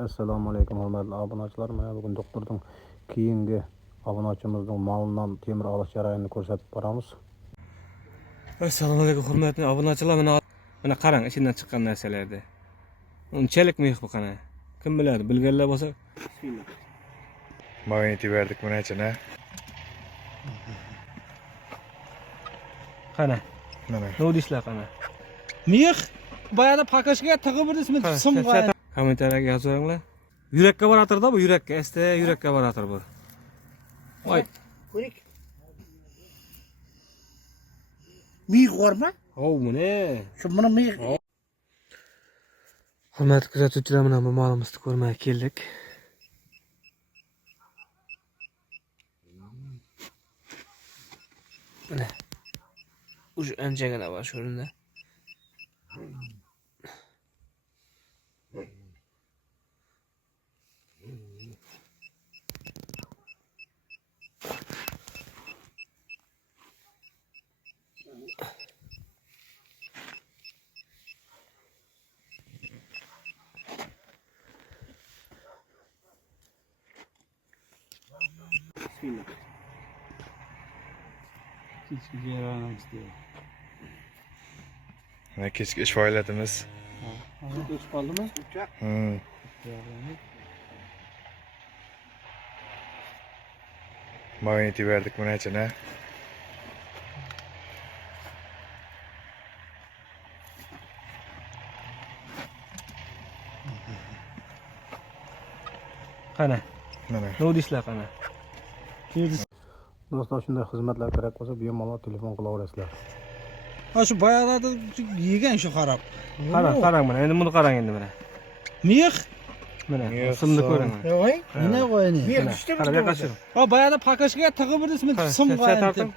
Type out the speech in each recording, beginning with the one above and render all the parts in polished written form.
Assalomu alaykum hurmatli obunachilar. Mana bugun doktorning keyingi obunachimizning molidan temir olish jarayonini ko'rsatib boramiz. Assalomu alaykum hurmatli obunachilar. Mana qarang, ichidan chiqqan narsalarni. Unchalik mix bu qana. Kim biladi, bilganlar bo'lsa, bismillah. Magneti verdik buna içine. Qana. Mana. Ne deyishlar qana? Mix bayada pakashga tig'ib birdismi sim qo'yadi. Kommentariyga yozinglar. Yurakka boratirda bu, yurakka, asta yurakka boratir bu. Voy. Ko'rik. Mix bormi? Hov, buni. Shu buni mix. Hurmatli kuzatuvchilar, mana bu molimizni ko'rmay keldik. Mana. Ush anchagina bor shu o'rinda. Bismillah. Kichik yaranamiz diyor. Ne keski iş faaliyetimiz. O'ch qoldimi? Magneti verdik buna içine. Qana. Mana. Ne deyishlar qana? Do'stlar, shunday xizmatlar kerak bo'lsa, bemalol telefon qilaverasizlar. Ha shu bayog'larda yegan shu xarob. Qarang mana, endi buni qarang endi mana. Mix. Mana, Mix, simni son. ko'ring. Yo'q, nima qo'yani? Mix tushdi bu. Qarang, qashir. Ha bayada pakashga tig'ib birdismi sim qo'yadi.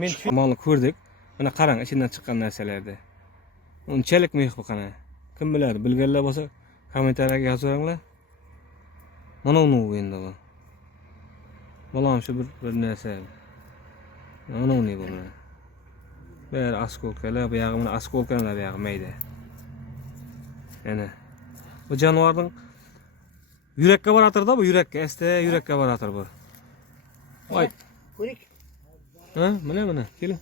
Men molni ko'rdik. Mana qarang, ichidan chiqqan narsalarni. Unchalik mix bu qana. Kim biladi, bilganlar bo'lsa, kommentariyga yozinglar. Mana uni endi bu. Bolam shu bir narsa. Mana uni bu. Bir askolkalar, bu yog'i mana askolkalar bu yog'i mayda. Yana. Bu jonivorning yurakka boratirda bu, yurakka, asta yurakka boratir bu. Voy. Ko'rik. Ha, mana, keling.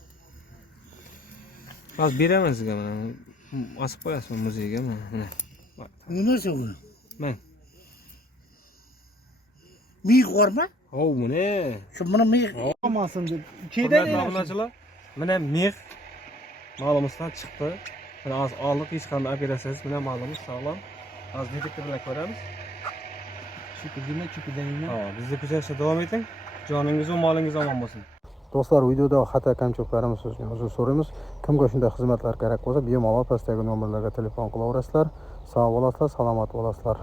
Hozir beraman sizga mana. Osib qo'yasizmi muzeyga mana. Nima bu? Mana. Mix bormi? Hov, buni. Shu buni mix olmasin deb. Keydan obunachilar. Mana mix molimizdan chiqdi. Mana hozir oldik, hech qanday operatsiyasiz mana molimiz sog'lom. Hozir detektor bilan ko'ramiz. Chukidangmi? Ha, bizni kuzatishda davom eting. Joningiz va molingiz omon bo'lsin. Do'stlar, videoda xato kamchiliklarimiz uchun uzr so'raymiz. Kimga shunday xizmatlar kerak bo'lsa, bemalol pastdagi nomerlarga telefon qilaverasizlar. Sog' bo'lasizlar, salomat bo'lasizlar.